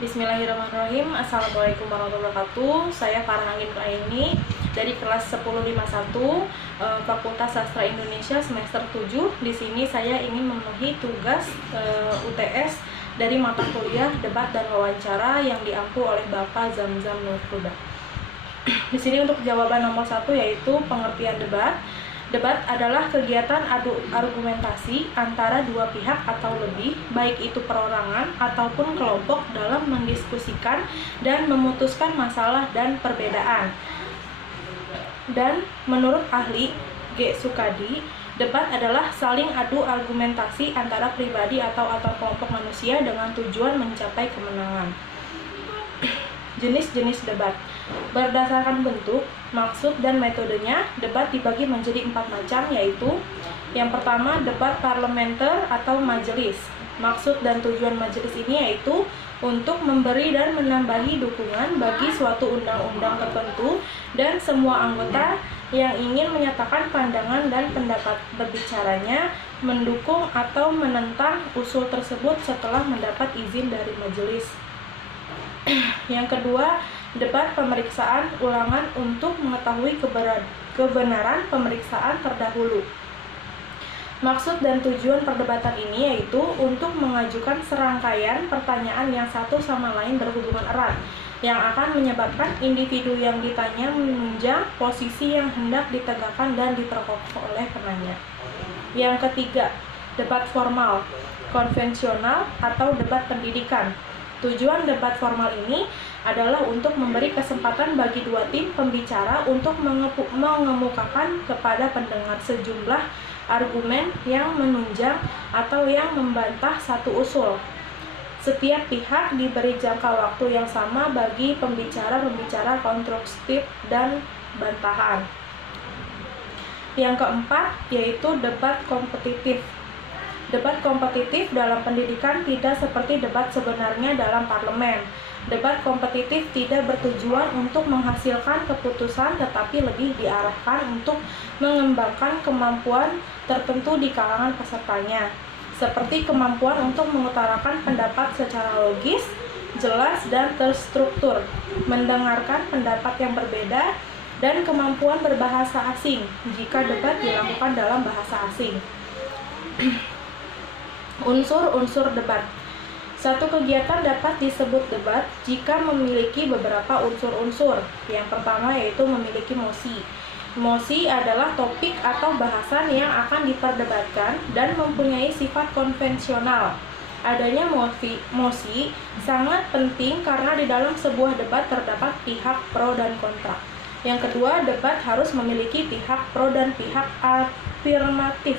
Bismillahirrahmanirrahim. Assalamualaikum warahmatullahi wabarakatuh. Saya Farah Angin Aini dari kelas 1051 Fakultas Sastra Indonesia semester 7. Di sini saya ingin memenuhi tugas UTS dari mata kuliah debat dan wawancara yang diampu oleh Bapak Zamzam Nur Huda. Di sini untuk jawaban nomor 1 yaitu pengertian debat. Debat adalah kegiatan adu argumentasi antara dua pihak atau lebih, baik itu perorangan ataupun kelompok dalam mendiskusikan dan memutuskan masalah dan perbedaan. Dan menurut ahli G. Sukadi, debat adalah saling adu argumentasi antara pribadi atau antar kelompok manusia dengan tujuan mencapai kemenangan. Jenis-jenis debat. Berdasarkan bentuk, maksud, dan metodenya, debat dibagi menjadi 4 macam, yaitu yang pertama, debat parlementer atau majelis. Maksud dan tujuan majelis ini yaitu untuk memberi dan menambahi dukungan bagi suatu undang-undang tertentu dan semua anggota yang ingin menyatakan pandangan dan pendapat berbicaranya, mendukung atau menentang usul tersebut setelah mendapat izin dari majelis. Yang kedua, debat pemeriksaan ulangan untuk mengetahui kebenaran pemeriksaan terdahulu. Maksud dan tujuan perdebatan ini yaitu untuk mengajukan serangkaian pertanyaan yang satu sama lain berhubungan erat, yang akan menyebabkan individu yang ditanya menunjang posisi yang hendak ditegakkan dan diperkokoh oleh penanya. Yang ketiga, debat formal, konvensional, atau debat pendidikan. Tujuan debat formal ini adalah untuk memberi kesempatan bagi dua tim pembicara untuk mengemukakan kepada pendengar sejumlah argumen yang menunjang atau yang membantah satu usul. Setiap pihak diberi jangka waktu yang sama bagi pembicara konstruktif dan bantahan. Yang keempat yaitu debat kompetitif. Debat kompetitif dalam pendidikan tidak seperti debat sebenarnya dalam parlemen. Debat kompetitif tidak bertujuan untuk menghasilkan keputusan, tetapi lebih diarahkan untuk mengembangkan kemampuan tertentu di kalangan pesertanya, seperti kemampuan untuk mengutarakan pendapat secara logis, jelas, dan terstruktur, mendengarkan pendapat yang berbeda, dan kemampuan berbahasa asing jika debat dilakukan dalam bahasa asing. Unsur-unsur debat. Satu kegiatan dapat disebut debat jika memiliki beberapa unsur-unsur. Yang pertama yaitu memiliki mosi. Mosi adalah topik atau bahasan yang akan diperdebatkan dan mempunyai sifat konvensional. Adanya mosi sangat penting karena di dalam sebuah debat terdapat pihak pro dan kontra. Yang kedua, debat harus memiliki pihak pro dan pihak afirmatif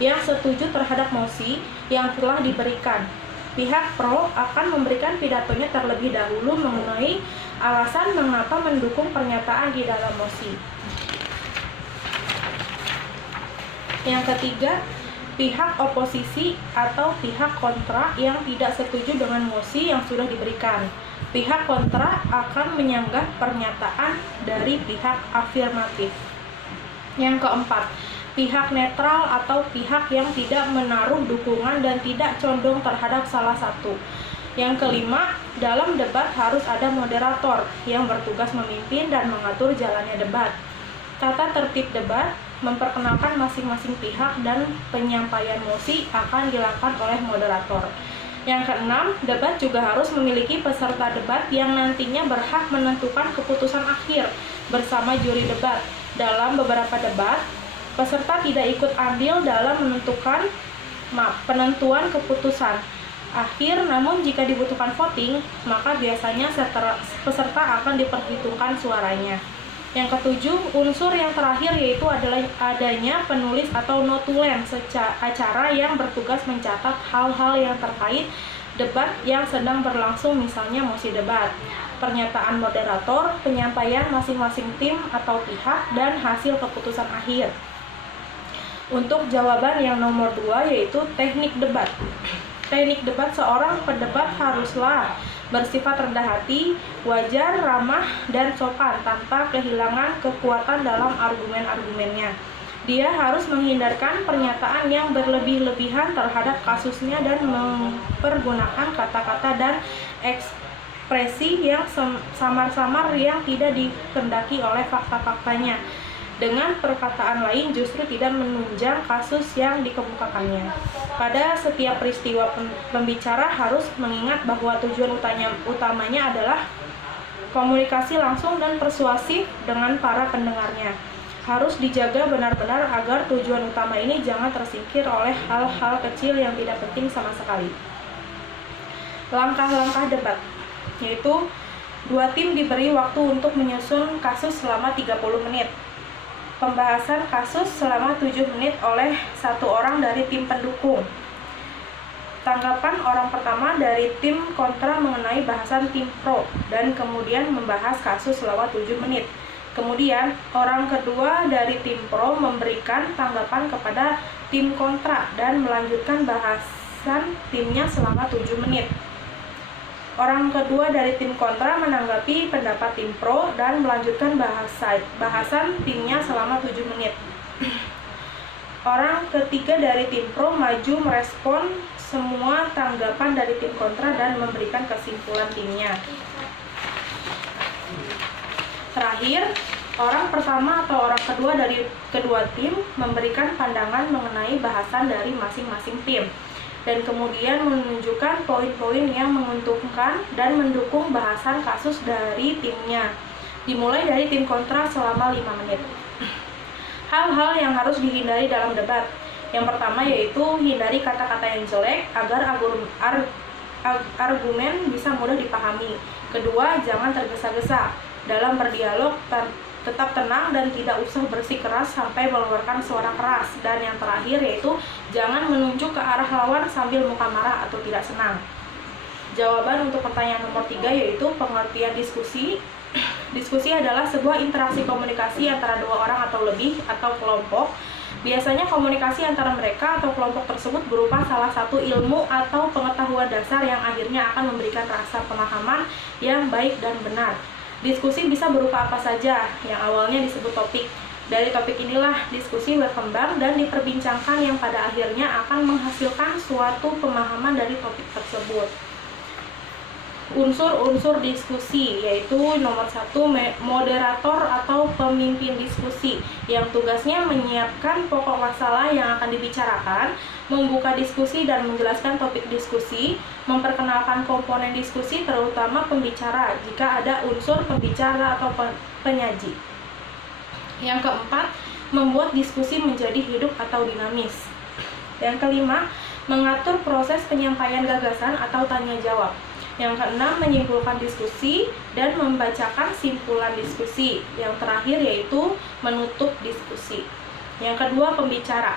yang setuju terhadap mosi yang telah diberikan. Pihak pro akan memberikan pidatonya terlebih dahulu mengenai alasan mengapa mendukung pernyataan di dalam mosi. Yang ketiga, pihak oposisi atau pihak kontra yang tidak setuju dengan mosi yang sudah diberikan. Pihak kontra akan menyanggah pernyataan dari pihak afirmatif. Yang keempat, pihak netral atau pihak yang tidak menaruh dukungan dan tidak condong terhadap salah satu. Yang kelima, dalam debat harus ada moderator yang bertugas memimpin dan mengatur jalannya debat. Tata tertib debat memperkenalkan masing-masing pihak dan penyampaian mosi akan dilakukan oleh moderator. Yang keenam, debat juga harus memiliki peserta debat yang nantinya berhak menentukan keputusan akhir bersama juri debat. Dalam beberapa debat, peserta tidak ikut andil dalam penentuan keputusan akhir, namun jika dibutuhkan voting, maka biasanya peserta akan diperhitungkan suaranya. Yang ketujuh, unsur yang terakhir yaitu adalah adanya penulis atau notulen acara yang bertugas mencatat hal-hal yang terkait debat yang sedang berlangsung, misalnya mosi debat, pernyataan moderator, penyampaian masing-masing tim atau pihak, dan hasil keputusan akhir. Untuk jawaban yang nomor 2 yaitu teknik debat. Teknik debat seorang pendebat haruslah bersifat rendah hati, wajar, ramah, dan sopan tanpa kehilangan kekuatan dalam argumen-argumennya. Dia harus menghindarkan pernyataan yang berlebih-lebihan terhadap kasusnya dan mempergunakan kata-kata dan ekspresi yang samar-samar yang tidak dikendaki oleh fakta-faktanya. Dengan perkataan lain, justru tidak menunjang kasus yang dikemukakannya. Pada setiap peristiwa, pembicara harus mengingat bahwa tujuan utamanya adalah komunikasi langsung dan persuasif dengan para pendengarnya. Harus dijaga benar-benar agar tujuan utama ini jangan tersingkir oleh hal-hal kecil yang tidak penting sama sekali. Langkah-langkah debat, yaitu 2 tim diberi waktu untuk menyusun kasus selama 30 menit. Pembahasan kasus selama 7 menit oleh 1 orang dari tim pendukung. Tanggapan orang pertama dari tim kontra mengenai bahasan tim pro, dan kemudian membahas kasus selama 7 menit. Kemudian, orang kedua dari tim pro memberikan tanggapan kepada tim kontra dan melanjutkan bahasan timnya selama 7 menit. Orang kedua dari tim kontra menanggapi pendapat tim pro dan melanjutkan bahasan timnya selama 7 menit. Orang ketiga dari tim pro maju merespon semua tanggapan dari tim kontra dan memberikan kesimpulan timnya. Terakhir, orang pertama atau orang kedua dari kedua tim memberikan pandangan mengenai bahasan dari masing-masing tim, dan kemudian menunjukkan poin-poin yang menguntungkan dan mendukung bahasan kasus dari timnya. Dimulai dari tim kontra selama 5 menit. Hal-hal yang harus dihindari dalam debat. Yang pertama yaitu hindari kata-kata yang jelek agar argumen bisa mudah dipahami. Kedua, jangan tergesa-gesa. Dalam berdialog, tetap tenang dan tidak usah bersikeras sampai mengeluarkan suara keras. Dan yang terakhir yaitu jangan menunjuk ke arah lawan sambil muka marah atau tidak senang. Jawaban untuk pertanyaan nomor 3 yaitu pengertian diskusi. Diskusi adalah sebuah interaksi komunikasi antara 2 orang atau lebih atau kelompok. Biasanya komunikasi antara mereka atau kelompok tersebut berupa salah satu ilmu atau pengetahuan dasar yang akhirnya akan memberikan rasa pemahaman yang baik dan benar. Diskusi bisa berupa apa saja, yang awalnya disebut topik. Dari topik inilah diskusi berkembang dan diperbincangkan yang pada akhirnya akan menghasilkan suatu pemahaman dari topik tersebut. Unsur-unsur diskusi, yaitu nomor 1, moderator atau pemimpin diskusi, yang tugasnya menyiapkan pokok masalah yang akan dibicarakan, membuka diskusi dan menjelaskan topik diskusi, memperkenalkan komponen diskusi terutama pembicara jika ada unsur pembicara atau penyaji. Yang keempat, membuat diskusi menjadi hidup atau dinamis. Yang kelima, mengatur proses penyampaian gagasan atau tanya jawab. Yang keenam, menyimpulkan diskusi dan membacakan simpulan diskusi. Yang terakhir yaitu menutup diskusi. Yang kedua, pembicara.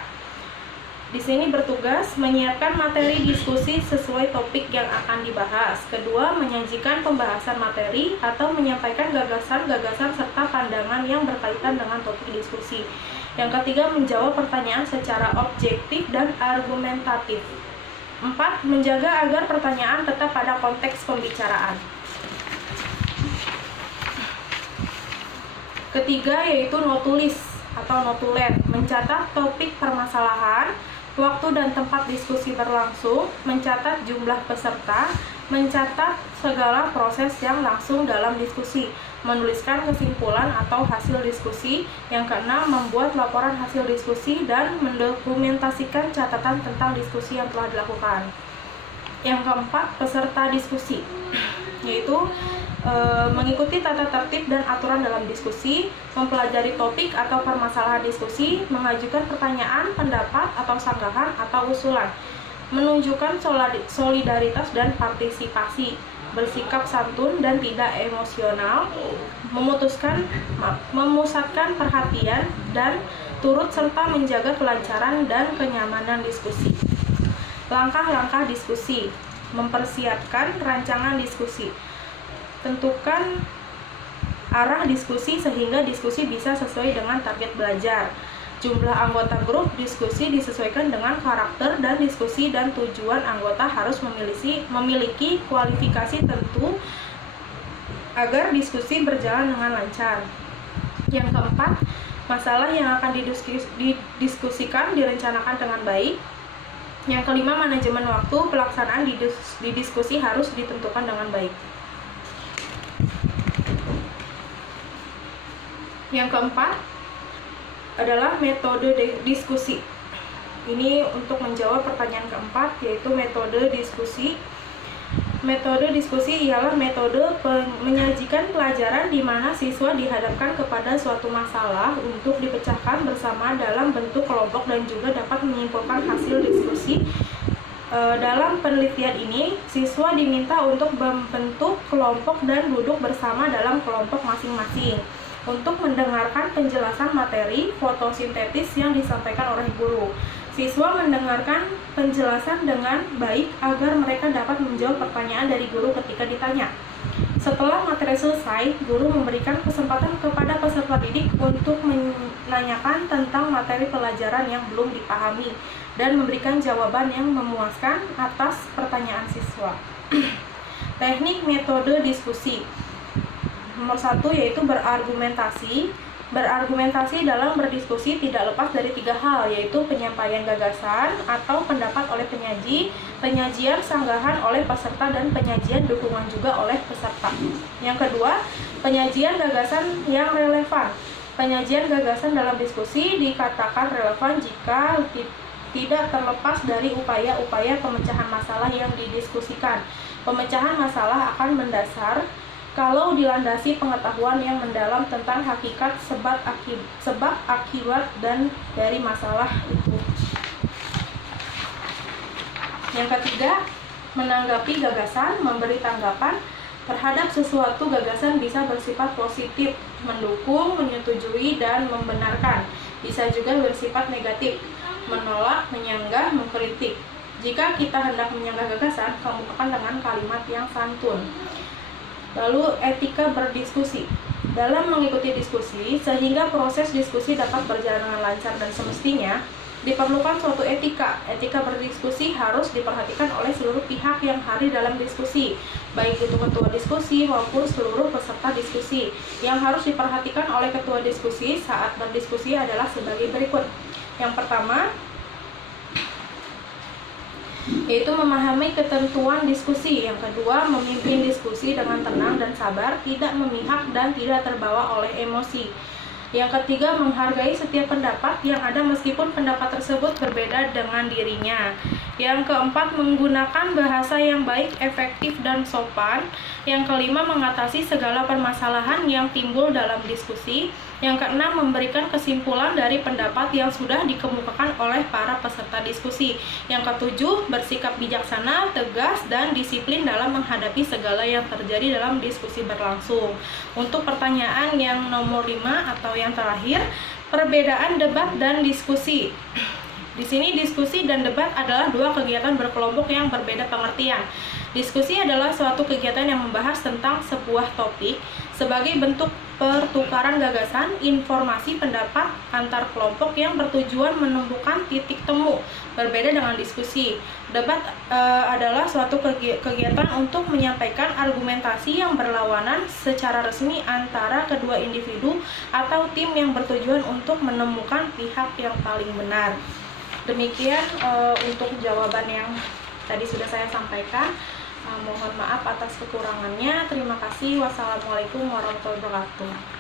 Di sini bertugas menyiapkan materi diskusi sesuai topik yang akan dibahas. Kedua, menyajikan pembahasan materi atau menyampaikan gagasan-gagasan serta pandangan yang berkaitan dengan topik diskusi. Yang ketiga, menjawab pertanyaan secara objektif dan argumentatif. 4. Menjaga agar pertanyaan tetap pada konteks pembicaraan. Ketiga yaitu notulis atau notulen, mencatat topik permasalahan, waktu dan tempat diskusi berlangsung, mencatat jumlah peserta, mencatat segala proses yang langsung dalam diskusi, menuliskan kesimpulan atau hasil diskusi. Yang keenam, membuat laporan hasil diskusi dan mendokumentasikan catatan tentang diskusi yang telah dilakukan. Yang keempat, peserta diskusi, yaitu mengikuti tata tertib dan aturan dalam diskusi, mempelajari topik atau permasalahan diskusi, mengajukan pertanyaan, pendapat atau sanggahan atau usulan, menunjukkan solidaritas dan partisipasi, bersikap santun dan tidak emosional, memusatkan perhatian dan turut serta menjaga kelancaran dan kenyamanan diskusi. Langkah-langkah diskusi, mempersiapkan rancangan diskusi. Tentukan arah diskusi sehingga diskusi bisa sesuai dengan target belajar. Jumlah anggota grup diskusi disesuaikan dengan karakter dan diskusi, dan tujuan anggota harus memiliki kualifikasi tentu agar diskusi berjalan dengan lancar. Yang keempat, masalah yang akan didiskusikan direncanakan dengan baik. Yang kelima, manajemen waktu pelaksanaan di diskusi harus ditentukan dengan baik. Yang keempat adalah metode diskusi. Ini untuk menjawab pertanyaan keempat, yaitu metode diskusi. Metode diskusi ialah metode menyajikan pelajaran di mana siswa dihadapkan kepada suatu masalah untuk dipecahkan bersama dalam bentuk kelompok dan juga dapat menyimpulkan hasil diskusi. Dalam penelitian ini, siswa diminta untuk membentuk kelompok dan duduk bersama dalam kelompok masing-masing untuk mendengarkan penjelasan materi fotosintesis yang disampaikan oleh guru. Siswa mendengarkan penjelasan dengan baik agar mereka dapat menjawab pertanyaan dari guru ketika ditanya. Setelah materi selesai, guru memberikan kesempatan kepada peserta didik untuk menanyakan tentang materi pelajaran yang belum dipahami dan memberikan jawaban yang memuaskan atas pertanyaan siswa. Teknik metode diskusi. Nomor 1 yaitu berargumentasi. Berargumentasi dalam berdiskusi tidak lepas dari 3 hal, yaitu penyampaian gagasan atau pendapat oleh penyaji, penyajian sanggahan oleh peserta, dan penyajian dukungan juga oleh peserta. Yang kedua, penyajian gagasan yang relevan. Penyajian gagasan dalam diskusi dikatakan relevan jika tidak terlepas dari upaya-upaya pemecahan masalah yang didiskusikan. Pemecahan masalah akan mendasar kalau dilandasi pengetahuan yang mendalam tentang hakikat sebab akibat dan dari masalah itu. Yang ketiga, menanggapi gagasan, memberi tanggapan terhadap sesuatu gagasan bisa bersifat positif, mendukung, menyetujui, dan membenarkan. Bisa juga bersifat negatif, menolak, menyanggah, mengkritik. Jika kita hendak menyanggah gagasan, kemukakan dengan kalimat yang santun. Lalu etika berdiskusi. Dalam mengikuti diskusi, sehingga proses diskusi dapat berjalan dengan lancar dan semestinya, diperlukan suatu etika. Etika berdiskusi harus diperhatikan oleh seluruh pihak yang hadir dalam diskusi, baik itu ketua diskusi maupun seluruh peserta diskusi. Yang harus diperhatikan oleh ketua diskusi saat berdiskusi adalah sebagai berikut. Yang pertama, yaitu memahami ketentuan diskusi. Yang kedua, memimpin diskusi dengan tenang dan sabar, tidak memihak dan tidak terbawa oleh emosi. Yang ketiga, menghargai setiap pendapat yang ada meskipun pendapat tersebut berbeda dengan dirinya. Yang keempat, menggunakan bahasa yang baik, efektif, dan sopan. Yang kelima, mengatasi segala permasalahan yang timbul dalam diskusi. Yang keenam, memberikan kesimpulan dari pendapat yang sudah dikemukakan oleh para peserta diskusi. Yang ketujuh, bersikap bijaksana, tegas, dan disiplin dalam menghadapi segala yang terjadi dalam diskusi berlangsung. Untuk pertanyaan yang nomor 5 atau yang terakhir, perbedaan debat dan diskusi. Di sini diskusi dan debat adalah dua kegiatan berkelompok yang berbeda pengertian. Diskusi adalah suatu kegiatan yang membahas tentang sebuah topik sebagai bentuk pertukaran gagasan, informasi, pendapat antar kelompok yang bertujuan menemukan titik temu. Berbeda dengan diskusi, debat adalah suatu kegiatan untuk menyampaikan argumentasi yang berlawanan secara resmi antara kedua individu atau tim yang bertujuan untuk menemukan pihak yang paling benar. Demikian untuk jawaban yang tadi sudah saya sampaikan. Mohon maaf atas kekurangannya. Terima kasih. Wassalamualaikum warahmatullahi wabarakatuh.